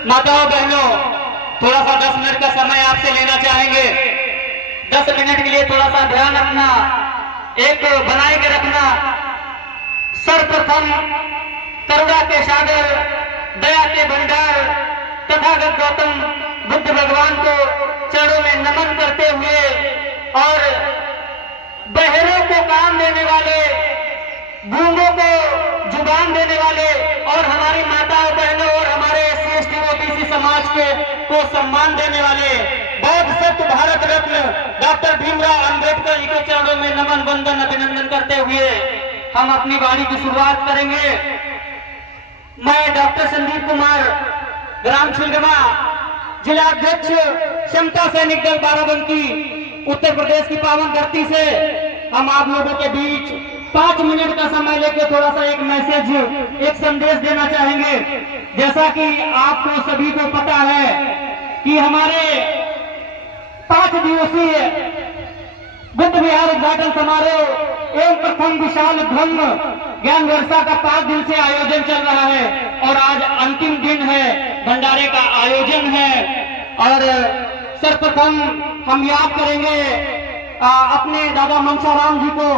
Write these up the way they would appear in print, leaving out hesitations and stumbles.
माताओं बहनों, थोड़ा सा 10 मिनट का समय आपसे लेना चाहेंगे। 10 मिनट के लिए थोड़ा सा ध्यान रखना, एक बनाए के रखना। सर्वप्रथम करुणा के सागर, दया के भंडार तथागत गौतम बुद्ध भगवान को चरणों में नमन करते हुए और बहरों को काम देने वाले, गूंगों को जुबान देने वाले और हमारी माताओं बहनों और हमारे SC/ST OBC समाज को सम्मान देने वाले बौद्ध सत्य भारत रत्न डॉक्टर भीमराव अंबेडकर जी के चरणों में नमन वंदन अभिनंदन करते हुए हम अपनी वाणी की शुरुआत करेंगे। मैं डॉक्टर संदीप कुमार, ग्राम छिलगमा, जिला अध्यक्ष समता सैनिक दल बाराबंकी, उत्तर प्रदेश की पावन धरती से हम आप लोगों के बीच 5 मिनट का समय लेकर थोड़ा सा एक मैसेज, एक संदेश देना चाहेंगे। जैसा कि आपको सभी को पता है कि हमारे 5 दिवसीय बुद्ध विहार उद्घाटन समारोह एवं प्रथम विशाल धम्म ज्ञान वर्षा का 5 दिन से आयोजन चल रहा है और आज अंतिम दिन है, भंडारे का आयोजन है। और सर्वप्रथम हम याद करेंगे अपने दादा मनसाराम जी को,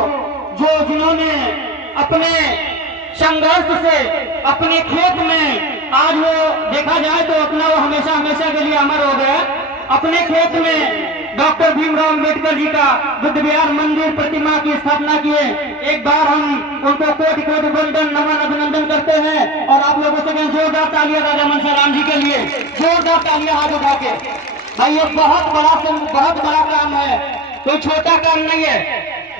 जिन्होंने अपने संघर्ष से अपने खेत में, आज वो देखा जाए तो अपना वो हमेशा हमेशा के लिए अमर हो गया, अपने खेत में डॉक्टर भीमराव अंबेडकर जी का बुद्ध विहार मंदिर प्रतिमा की स्थापना किए। एक बार हम उनको कोटि कोटि वंदन नमन अभिनंदन करते हैं और आप लोगों से जोरदार तालियां राजा मनसाराम जी के लिए, जोरदार तालियां हाथ उठा के। भाई ये बहुत बड़ा काम है, कोई छोटा काम नहीं है।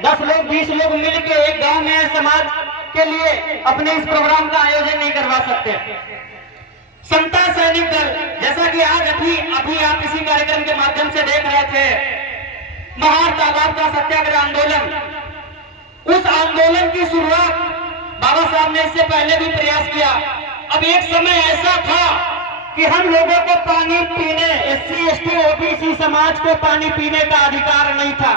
10 लोग 20 लोग मिलकर एक गांव में समाज के लिए अपने इस प्रोग्राम का आयोजन नहीं करवा सकते। समता सैनिक दल, जैसा कि आज अभी आप इसी कार्यक्रम के माध्यम से देख रहे थे, महार तालाब का सत्याग्रह आंदोलन, उस आंदोलन की शुरुआत बाबा साहब ने इससे पहले भी प्रयास किया। अब एक समय ऐसा था कि हम लोगों को पानी पीने, SC/ST OBC समाज को पानी पीने का अधिकार नहीं था।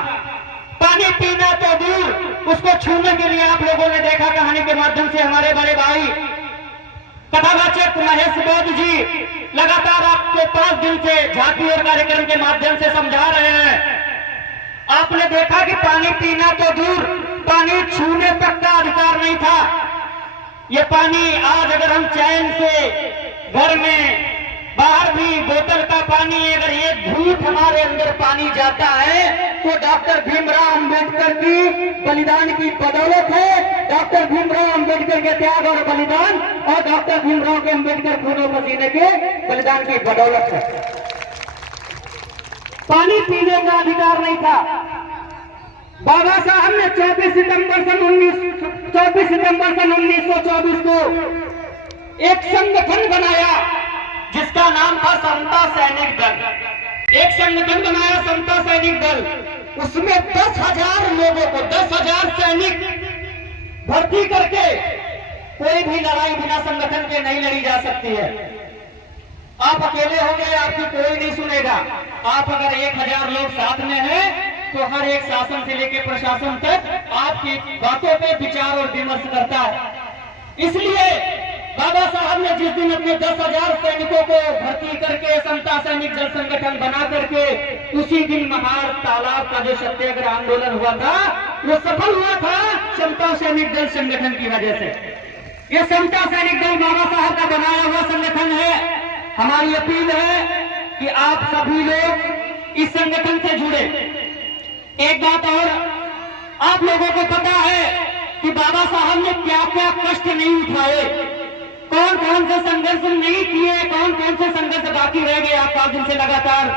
पानी पीना तो दूर, उसको छूने के लिए आप लोगों ने देखा कहानी के माध्यम से हमारे बड़े भाई कथावाचक महेश बौद्ध जी लगातार आपको 5 दिन से झांकी और कार्यक्रम के माध्यम से समझा रहे हैं। आपने देखा कि पानी पीना तो दूर, पानी छूने तक का अधिकार नहीं था। ये पानी आज अगर हम चैन से घर में बाहर भी बोतल का पानी, अगर एक घूंट हमारे अंदर पानी जाता है तो डॉक्टर भीमराव अंबेडकर की बलिदान की बदौलत है, डॉक्टर भीमराव अंबेडकर के त्याग और बलिदान और डॉक्टर भीमराव के अंबेडकर खून पसीने के बलिदान की बदौलत है। पानी पीने का अधिकार नहीं था। बाबा साहब ने 24 सितंबर सन 1924 को एक संगठन बनाया जिसका नाम था समता सैनिक दल। एक संगठन बनाया समता सैनिक दल, उसमें 10,000 लोगों को, 10,000 सैनिक भर्ती करके कोई भी लड़ाई बिना संगठन के नहीं लड़ी जा सकती है। आप अकेले होंगे, आपकी कोई नहीं सुनेगा। आप अगर 1,000 लोग साथ में हैं तो हर एक शासन से लेकर प्रशासन तक आपकी बातों पे विचार और विमर्श करता है। इसलिए बाबा साहब ने जिस दिन अपने 10,000 सैनिकों को भर्ती करके समता सैनिक दल संगठन बना करके, उसी दिन महार तालाब का जो सत्याग्रह आंदोलन हुआ था वो सफल हुआ था समता सैनिक दल संगठन की वजह से। ये समता सैनिक दल बाबा साहब का बनाया हुआ संगठन है। हमारी अपील है कि आप सभी लोग इस संगठन से जुड़े। एक बात और, आप लोगों को पता है कि बाबा साहब ने क्या क्या कष्ट नहीं उठाए, कौन कौन से संघर्ष नहीं किए, कौन कौन से संघर्ष बाकी रह गए। आप 5 दिन से लगातार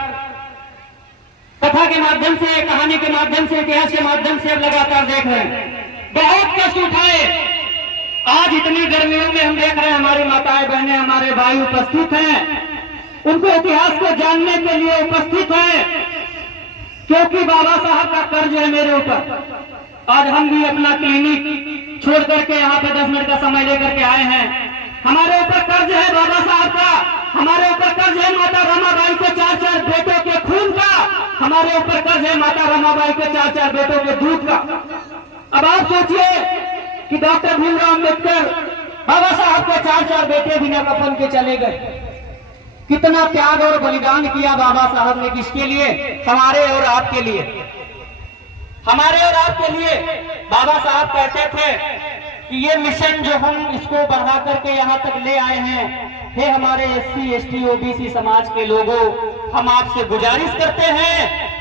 कथा के माध्यम से, कहानी के माध्यम से, इतिहास के माध्यम से लगातार देख रहे हैं, बहुत कष्ट उठाए। आज इतनी गर्मियों में हम देख रहे हैं हमारी माताएं बहनें, हमारे भाई उपस्थित हैं, उनको इतिहास को जानने के लिए उपस्थित हैं, क्योंकि बाबा साहब का कर्ज है मेरे ऊपर। आज हम भी अपना क्लिनिक छोड़ करके यहाँ पे 10 मिनट का समय लेकर के आए हैं। हमारे ऊपर कर्ज है बाबा साहब का, हमारे ऊपर कर्ज है माता रमाबाई के 4-4 बेटों के खून का, हमारे ऊपर कर्ज है माता रमाबाई के 4-4 बेटों के दूध का। अब आप सोचिए कि डॉक्टर भीमराव अंबेडकर बाबा साहब के 4-4 बेटे बिना कफन के चले गए। कितना त्याग और बलिदान किया बाबा साहब ने, किसके लिए? हमारे और आपके लिए, हमारे और आपके लिए। बाबा साहब कहते थे कि ये मिशन जो हम इसको बढ़ा करके यहाँ तक ले आए हैं, हे हमारे SC ST OBC समाज के लोगों, हम आपसे गुजारिश करते हैं,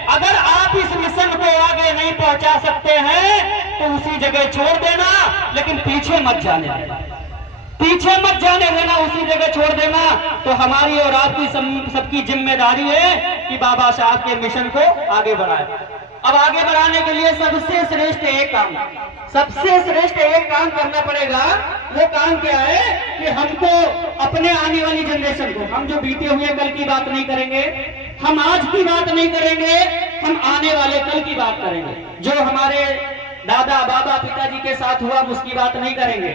अगर आप इस मिशन को आगे नहीं पहुंचा सकते हैं तो उसी जगह छोड़ देना, लेकिन पीछे मत जाने देना, पीछे मत जाने देना, उसी जगह छोड़ देना। तो हमारी और आपकी सबकी जिम्मेदारी है कि बाबा साहब के मिशन को आगे बढ़ाए। अब आगे बढ़ाने के लिए सबसे श्रेष्ठ एक काम, सबसे श्रेष्ठ एक काम करना पड़ेगा। वो काम क्या है कि हमको अपने आने वाली जनरेशन को, हम जो बीते हुए कल की बात नहीं करेंगे, हम आज की बात नहीं करेंगे, हम आने वाले कल की बात करेंगे। जो हमारे दादा बाबा पिताजी के साथ हुआ उसकी बात नहीं करेंगे,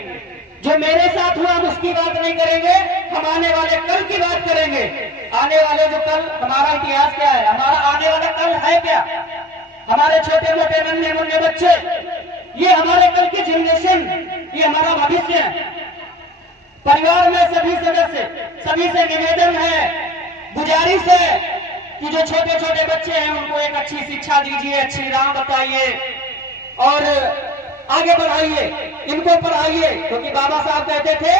जो मेरे साथ हुआ उसकी बात नहीं करेंगे, हम आने वाले कल की बात करेंगे। आने वाले जो कल, हमारा इतिहास क्या है, हमारा आने वाला कल है क्या? हमारे छोटे मोटे नन्हे मुन्ने बच्चे, ये हमारे कल की जनरेशन, ये हमारा भविष्य है। परिवार में सभी सदस्य, सभी से निवेदन है, गुजारिश है कि जो छोटे छोटे बच्चे हैं उनको एक अच्छी शिक्षा दीजिए, अच्छी राह बताइए और आगे बढ़ाइए, इनको पढ़ाइए। क्योंकि बाबा साहब कहते थे,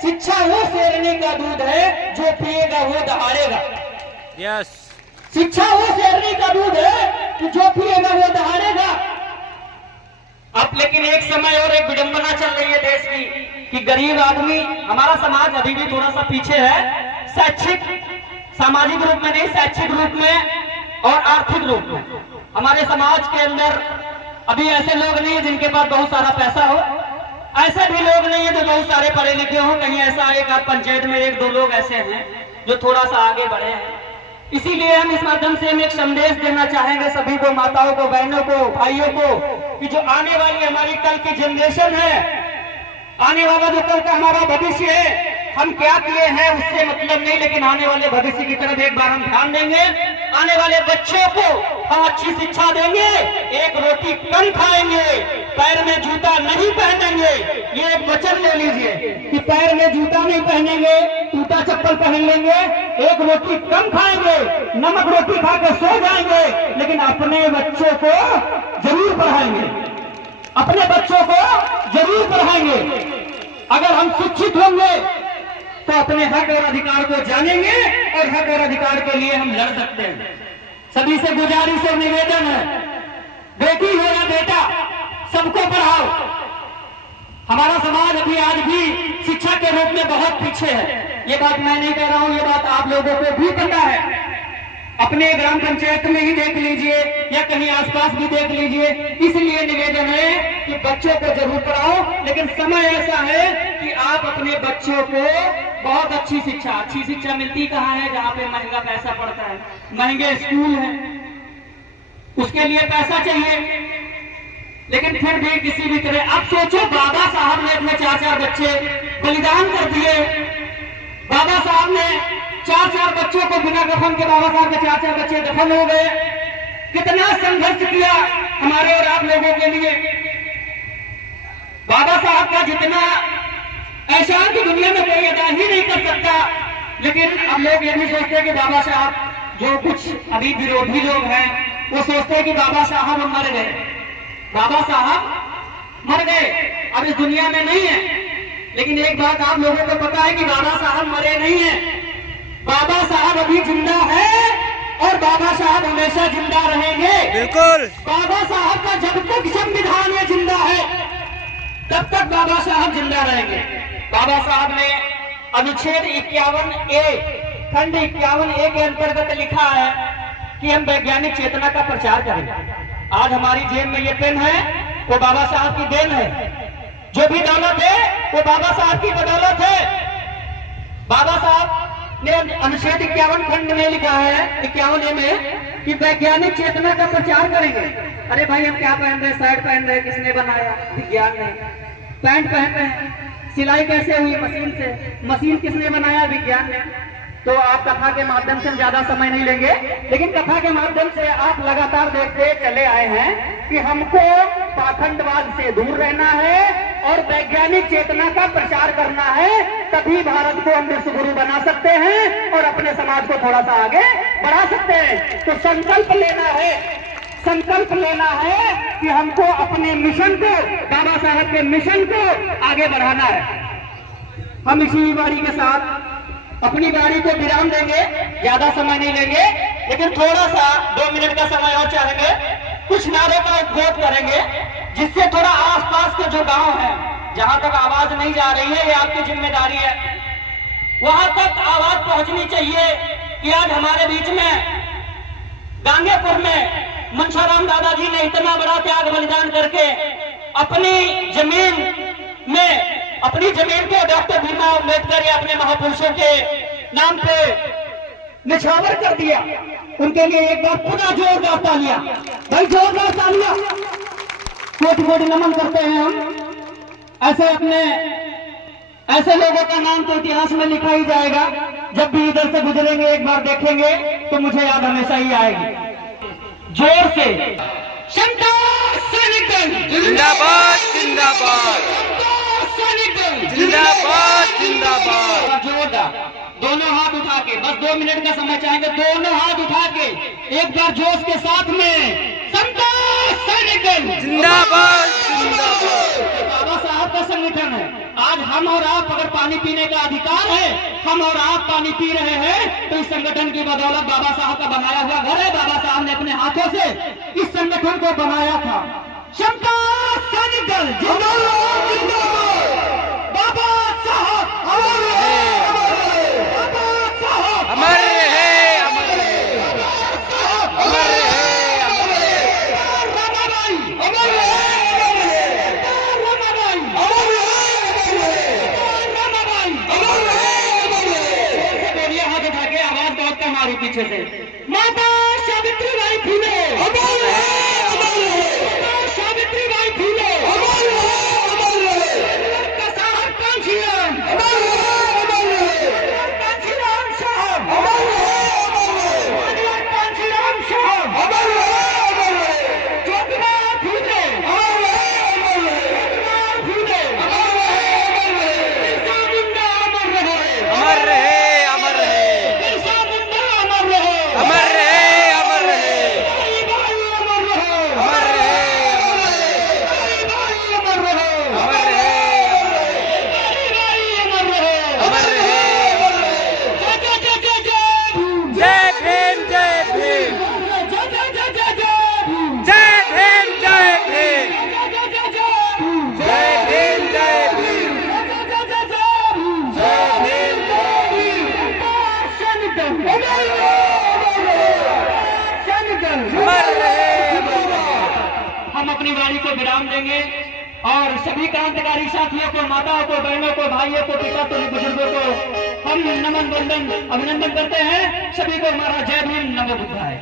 शिक्षा वो शेरनी का दूध है, जो पिएगा वो दहाड़ेगा। यस, शिक्षा वो शेरनी का दूध है कि जो पिएगा वो दहाड़ेगा। अब लेकिन एक समय और एक विडंबना चल रही है देश की कि गरीब आदमी, हमारा समाज अभी भी थोड़ा सा पीछे है, शैक्षिक सामाजिक रूप में नहीं, शैक्षिक रूप में और आर्थिक रूप में। हमारे समाज के अंदर अभी ऐसे लोग नहीं है जिनके पास बहुत सारा पैसा हो, ऐसे भी लोग नहीं है जो बहुत सारे पढ़े लिखे हो। कहीं ऐसा एक आध पंचायत में एक दो लोग ऐसे हैं जो थोड़ा सा आगे बढ़े हैं। इसीलिए हम इस माध्यम से हम एक संदेश देना चाहेंगे सभी को, माताओं को, बहनों को, भाइयों को, कि जो आने वाली हमारी कल की जनरेशन है, आने वाला जो कल का हमारा भविष्य है, हम क्या किए हैं उससे मतलब नहीं, लेकिन आने वाले भविष्य की तरफ एक बार हम ध्यान देंगे। आने वाले बच्चों को हम अच्छी शिक्षा देंगे, एक रोटी कम खाएंगे, पैर में जूता नहीं पहनेंगे। ये एक वचन ले लीजिए कि पैर में जूता नहीं पहनेंगे, जूता चप्पल पहन लेंगे, एक रोटी कम खाएंगे, नमक रोटी खाकर सो जाएंगे, लेकिन अपने बच्चों को जरूर पढ़ाएंगे, अपने बच्चों को जरूर पढ़ाएंगे। अगर हम शिक्षित होंगे तो अपने हक और अधिकार को जानेंगे और हक और अधिकार के लिए हम लड़ सकते हैं। सभी से गुजारिश और निवेदन है, बेटी हो या बेटा, सबको पढ़ाओ। हमारा समाज अभी आज भी शिक्षा के रूप में बहुत पीछे है। ये बात मैं नहीं कह रहा हूं, ये बात आप लोगों को भी पता है। अपने ग्राम पंचायत में ही देख लीजिए या कहीं आसपास भी देख लीजिए। इसलिए निवेदन है कि बच्चों को जरूर पढ़ाओ, लेकिन समय ऐसा है कि आप अपने बच्चों को बहुत अच्छी शिक्षा मिलती कहाँ है? जहाँ पे महंगा पैसा पड़ता है, महंगे स्कूल है, उसके लिए पैसा चाहिए। लेकिन फिर भी किसी भी तरह, अब सोचो बाबा साहब ने अपने 4-4 बच्चे बलिदान कर दिए। बाबा साहब ने 4-4 बच्चों को बिना कफन के, बाबा साहब के 4-4 बच्चे दफन हो गए। कितना संघर्ष किया हमारे और आप लोगों के लिए। बाबा साहब का जितना एहसान की दुनिया में कोई अदा ही नहीं कर सकता। लेकिन अब लोग ये भी सोचते हैं कि बाबा साहब, जो कुछ अभी विरोधी लोग हैं वो सोचते हैं कि बाबा साहब मर गए, बाबा साहब मर गए, अब इस दुनिया में नहीं है। लेकिन एक बात आप लोगों को पता है कि बाबा साहब मरे नहीं है, बाबा साहब अभी जिंदा है और बाबा साहब हमेशा जिंदा रहेंगे। बिल्कुल, बाबा साहब का जब तक संविधान में जिंदा है तब तक बाबा साहब जिंदा रहेंगे। बाबा साहब ने अनुच्छेद 51A खंड 51A के अंतर्गत लिखा है कि हम वैज्ञानिक चेतना का प्रचार करें। आज हमारी जेब में ये पेन है, वो बाबा साहब की देन है। जो भी दौलत है वो बाबा साहब की बदौलत है। बाबा साहब ने अनुच्छेद 51 खंड में लिखा है, 51A में, कि वैज्ञानिक चेतना का प्रचार करेंगे। अरे भाई, हम क्या पहन रहे हैं? शर्ट पहन रहे हैं, किसने बनाया? विज्ञान ने। पैंट पहन रहे हैं, सिलाई कैसे हुई? मशीन से। मशीन किसने बनाया? विज्ञान ने। तो आप कथा के माध्यम से, ज्यादा समय नहीं लेंगे, लेकिन कथा के माध्यम से आप लगातार देखते चले आए हैं कि हमको पाखंडवाद से दूर रहना है और वैज्ञानिक चेतना का प्रचार करना है, तभी भारत को हम विश्व गुरु बना सकते हैं और अपने समाज को थोड़ा सा आगे बढ़ा सकते हैं। तो संकल्प लेना है कि हमको अपने मिशन को, बाबा साहब के मिशन को आगे बढ़ाना है। हम इसी बारी के साथ अपनी बारी को विराम देंगे, ज्यादा समय नहीं लेंगे, लेकिन थोड़ा सा 2 मिनट का समय और चाहेंगे। कुछ नारों का उद्घोष करेंगे जिससे थोड़ा आसपास के जो गांव हैं, जहां तक आवाज नहीं जा रही है, ये आपकी जिम्मेदारी है, वहां तक आवाज पहुंचनी चाहिए कि आज हमारे बीच में गांगेपुर में मनसाराम दादाजी ने इतना बड़ा त्याग बलिदान करके अपनी जमीन को डॉक्टर भीमराव अम्बेडकर या अपने महापुरुषों के नाम पे निछावर कर दिया। उनके लिए एक बार पुनः जोरदार तालियां, भाई जोरदार तालियां, कोटि-कोटि नमन करते हैं हम। ऐसे लोगों का नाम तो इतिहास में लिखा ही जाएगा। जब भी इधर से गुजरेंगे एक बार देखेंगे तो मुझे याद हमेशा ही आएगी। जोर से समता सैनिक दल जिंदाबाद जिंदाबाद सैनिक दल जिंदाबाद जिंदाबाद। जोरदार दोनों हाथ उठा के, बस 2 मिनट का समय चाहेंगे, दोनों हाथ उठा के एक बार जोश के साथ में समता सैनिक दल जिंदाबाद जिंदाबाद। बाबा साहब का संगठन है। आज हम और आप अगर पानी पीने का अधिकार है, हम और आप पानी पी रहे हैं, तो इस संगठन की बदौलत बाबा साहब का बनाया हुआ घर है। बाबा साहब ने अपने हाथों से इस संगठन को बनाया था। समता सैनिक दल जिंदाबाद जिंदाबाद। बाबा साहब अमर रहे, बाबा साहब अमर रहे, अमर रहे, अमर रहे, अमर रहे। रमाबाई अमर रहे, रमाबाई अमर रहे, रमाबाई अमर रहे। बोलिए हाथ उठा के, आवाज बहुत कम आ रही पीछे से। माता सावित्रीबाई फुले अमर रहे, अमर रहे। माता सावित्रीबाई फुले अमर रहे, अमर रहे। साहब कांशीराम अमर रहे, अमर रहे। कांशीराम साहब अमर रहे, अमर रहे। कांशीराम साहब अमर रहे, अमर रहे। ज्योतिबा फुले अमर रहे, अमर रहे। ज्योतिबा फुले अमर रहे, अमर रहे। बिरसा मुंडा अमर रहे, अमर रहे, अमर रहे, बिरसा मुंडा अमर रहे, अमर रहे, अमर रहे, भाई भाई अमर रहे, अमर रहे, अमर रहे, भाई भाई अमर रहे, अमर रहे, भाई भाई अमर रहे, अमर रहे, अमर रहे। जय जय जय जय जय भीम, जय भीम जय भीम, जय जय जय जय जय भीम, जय भीम जय भीम, जय जय जय जय भीम, जय भीम जय भीम, जय जय जय जय भीम, जय भीम जय भीम। सैनिक दल अमर रहे, अमर रहे। सैनिक दल अमर रहे, अमर रहे। हम अपनी वाणी को विराम देंगे और सभी क्रांतिकारी साथियों को, माताओं को, बहनों को, भाइयों को, पिता को, बुजुर्गों को हम नमन वंदन अभिनंदन करते हैं। सभी को हमारा जय भीम, नमो बुद्धाय।